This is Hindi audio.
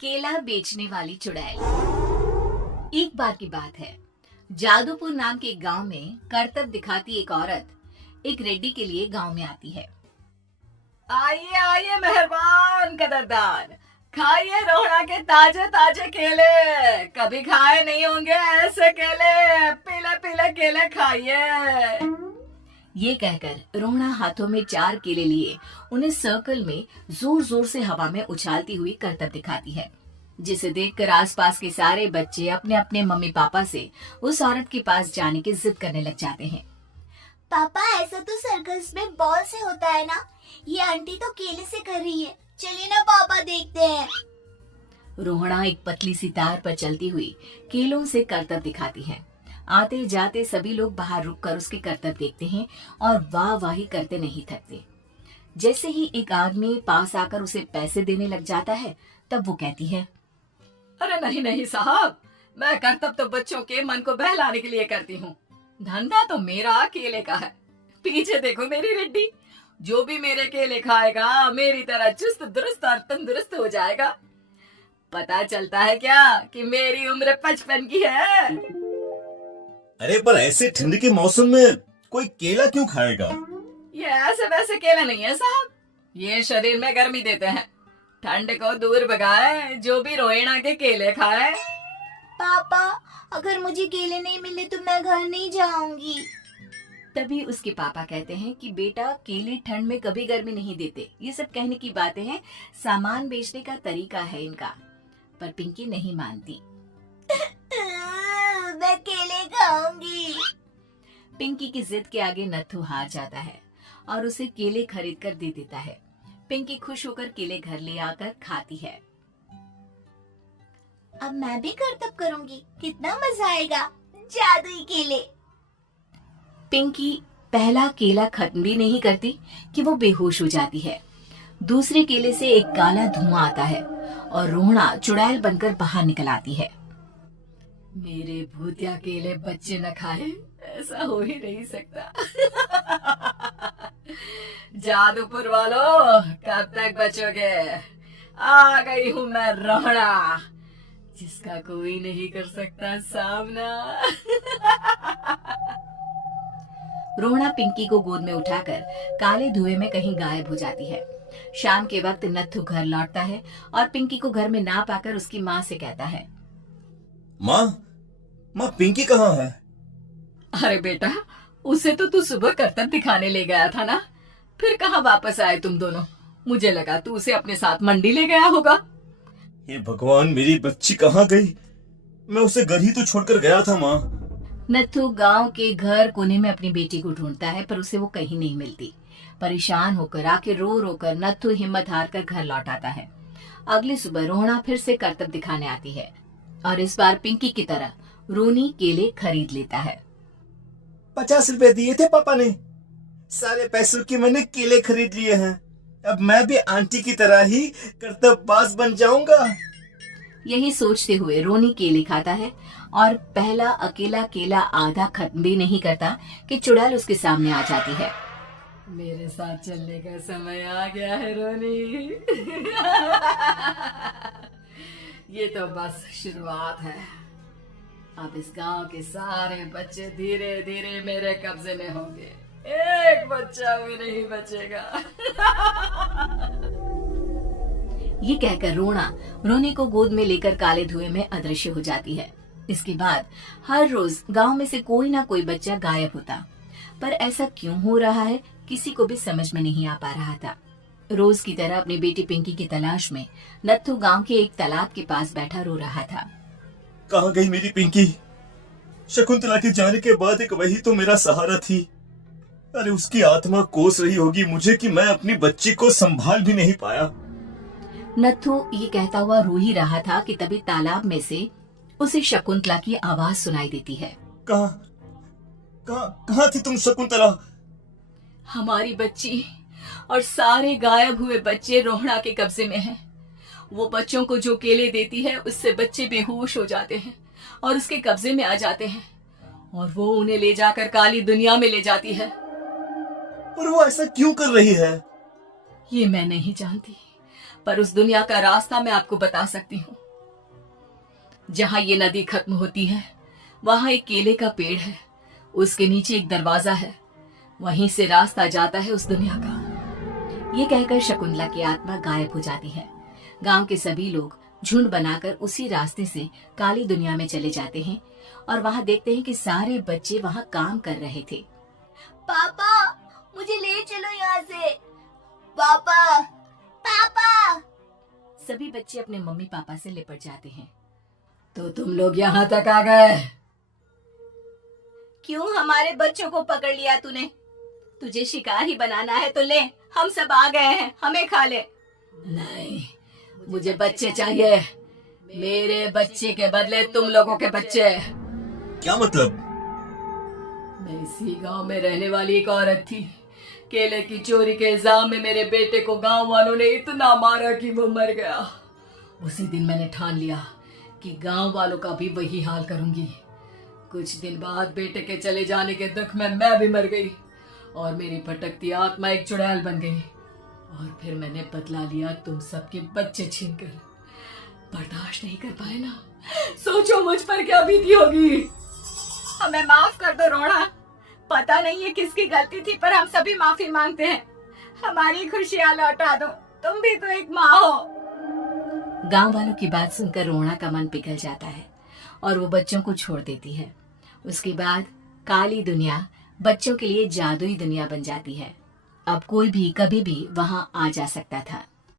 केला बेचने वाली चुड़ैल। एक बार की बात है, जादूपुर नाम के एक गांव में करतब दिखाती एक औरत एक रेड्डी के लिए गांव में आती है। आइए आइए मेहरबान कदरदान, खाइए रोहड़ा के ताजे ताजे केले। कभी खाए नहीं होंगे ऐसे केले। पीले पीले केले खाइए। ये कहकर रोहना हाथों में 4 केले लिए उन्हें सर्कल में जोर जोर से हवा में उछालती हुई करतब दिखाती है, जिसे देखकर आसपास के सारे बच्चे अपने अपने मम्मी पापा से उस औरत के पास जाने की जिद करने लग जाते हैं। पापा, ऐसा तो सर्कस में बॉल से होता है ना, ये आंटी तो केले से कर रही है। चलिए ना पापा, देखते हैं। रोहना एक पतली सी तार पर चलती हुई केलों से करतब दिखाती है। आते जाते सभी लोग बाहर रुककर उसके करतब देखते हैं और वाह वाही करते नहीं थकते। जैसे ही एक आदमी पास आकर उसे पैसे देने लग जाता है, तब वो कहती है, अरे नहीं नहीं साहब, मैं करतब तो बच्चों के मन को बहलाने के लिए करती हूँ। धंधा तो मेरा केले का है। पीछे देखो मेरी रेड्डी, जो भी मेरे केले खाएगा मेरी तरह चुस्त दुरुस्त और तंदुरुस्त हो जाएगा। पता चलता है क्या कि मेरी उम्र 55 की है। अरे पर ऐसे ठंड के मौसम में कोई केला क्यों खाएगा? ये ऐसे वैसे केले नहीं है साहब, ये शरीर में गर्मी देते हैं। ठंड को दूर भगाए जो भी रोहिणा के केले खाए। पापा, अगर मुझे केले नहीं मिले तो मैं घर नहीं जाऊंगी। तभी उसके पापा कहते हैं कि बेटा, केले ठंड में कभी गर्मी नहीं देते। ये सब कहने की बातें हैं, सामान बेचने का तरीका है इनका। पर पिंकी नहीं मानती। मैं केले खाऊंगी। पिंकी की जिद के आगे नत्थू हार जाता है और उसे केले खरीद कर दे देता है। पिंकी खुश होकर केले घर ले आकर खाती है। अब मैं भी करतब करूंगी, कितना मजा आएगा। जादुई केले। पिंकी पहला केला खत्म भी नहीं करती कि वो बेहोश हो जाती है। दूसरे केले से एक काला धुआं आता है और रोहना चुड़ैल बनकर बाहर निकल आती है। मेरे भूतिया केले बच्चे न खाए, ऐसा हो ही नहीं सकता। जादूपुर वालों, कब तक बचोगे? आ गई हूँ मैं रोहड़ा, जिसका कोई नहीं कर सकता सामना। रोहना पिंकी को गोद में उठाकर काले धुएं में कहीं गायब हो जाती है। शाम के वक्त नत्थू घर लौटता है और पिंकी को घर में ना पाकर उसकी माँ से कहता है, माँ पिंकी कहाँ है? अरे बेटा, उसे तो तू सुबह करतब दिखाने ले गया था ना, फिर कहाँ वापस आए तुम दोनों? मुझे लगा तू उसे अपने साथ मंडी ले गया होगा। ये भगवान, मेरी बच्ची कहाँ गई? मैं उसे घर ही तो छोड़कर गया था माँ। नत्थू गांव के घर कोने में अपनी बेटी को ढूंढता है, पर उसे वो कहीं नहीं मिलती। परेशान होकर आके रो रो कर नत्थू हिम्मत हार कर घर लौट आता है। अगली सुबह रोहना फिर से करतब दिखाने आती है और इस बार पिंकी की तरह रोनी केले खरीद लेता है। 50 रुपए दिए थे पापा ने, सारे पैसों के मैंने केले खरीद लिए हैं। अब मैं भी आंटी की तरह ही करतबबाज बन जाऊंगा। यही सोचते हुए रोनी केले खाता है और पहला अकेला केला आधा खत्म भी नहीं करता कि चुड़ैल उसके सामने आ जाती है। मेरे साथ चलने का समय आ गया है रोनी। ये तो बस शुरुआत है। अब इस गांव के सारे बच्चे धीरे धीरे मेरे कब्जे में होंगे। एक बच्चा भी नहीं बचेगा। ये कहकर रोना रोनी को गोद में लेकर काले धुएं में अदृश्य हो जाती है। इसके बाद हर रोज गांव में से कोई ना कोई बच्चा गायब होता, पर ऐसा क्यों हो रहा है किसी को भी समझ में नहीं आ पा रहा था। रोज की तरह अपनी बेटी पिंकी की तलाश में नत्थू गांव के एक तालाब के पास बैठा रो रहा था। कहाँ गई मेरी पिंकी? शकुंतला के जाने के बाद एक वही तो मेरा सहारा थी। अरे उसकी आत्मा कोस रही होगी मुझे कि मैं अपनी बच्ची को संभाल भी नहीं पाया। नत्थू ये कहता हुआ रो ही रहा था कि तभी तालाब में से उसे शकुंतला की आवाज सुनाई देती है। कहाँ थी तुम शकुंतला? हमारी बच्ची और सारे गायब हुए बच्चे रोहड़ा के कब्जे में हैं। वो बच्चों को जो केले देती है उससे बच्चे बेहोश हो जाते हैं और उसके कब्जे में आ जाते हैं और वो उन्हें ले जाकर काली दुनिया में ले जाती है। पर वो ऐसा क्यों कर रही है? ये मैं नहीं जानती, पर उस दुनिया का रास्ता मैं आपको बता सकती हूँ। जहाँ ये नदी खत्म होती है वहां एक केले का पेड़ है, उसके नीचे एक दरवाजा है, वहीं से रास्ता जाता है उस दुनिया का। ये कहकर शकुंतला की आत्मा गायब हो जाती है। गांव के सभी लोग झुंड बनाकर उसी रास्ते से काली दुनिया में चले जाते हैं और वहां देखते हैं कि सारे बच्चे वहां काम कर रहे थे। पापा मुझे ले चलो यहाँ से। पापा पापा। सभी बच्चे अपने मम्मी पापा से लिपट जाते हैं। तो तुम लोग यहाँ तक आ गए? क्यों हमारे बच्चों को पकड़ लिया तूने? तुझे शिकार ही बनाना है तो ले, हम सब आ गए हैं, हमें खा ले। नहीं, मुझे बच्चे चाहिए। मेरे बच्चे के बदले तुम लोगों के बच्चे। क्या मतलब? मैं इसी गांव में रहने वाली एक औरत थी। केले की चोरी के इल्जाम में मेरे बेटे को गांव वालों ने इतना मारा कि वो मर गया। उसी दिन मैंने ठान लिया कि गांव वालों का भी वही हाल करूंगी। कुछ दिन बाद बेटे के चले जाने के दुख में मैं भी मर गई और मेरी भटकती आत्मा एक चुड़ैल बन गई। और फिर मैंने बदला लिया तुम सबके बच्चे छीनकर। बर्दाश्त नहीं कर पाए ना, सोचो मुझ पर क्या बीती होगी। हमें माफ कर दो रोना, पता नहीं है किसकी गलती थी पर हम सभी माफी मांगते हैं। हमारी खुशियां लौटा दो, तुम भी तो एक माँ हो। गांव वालों की बात सुनकर रोना का मन पिघल जाता है और वो बच्चों को छोड़ देती है। उसके बाद काली दुनिया बच्चों के लिए जादुई दुनिया बन जाती है। अब कोई भी कभी भी वहां आ जा सकता था।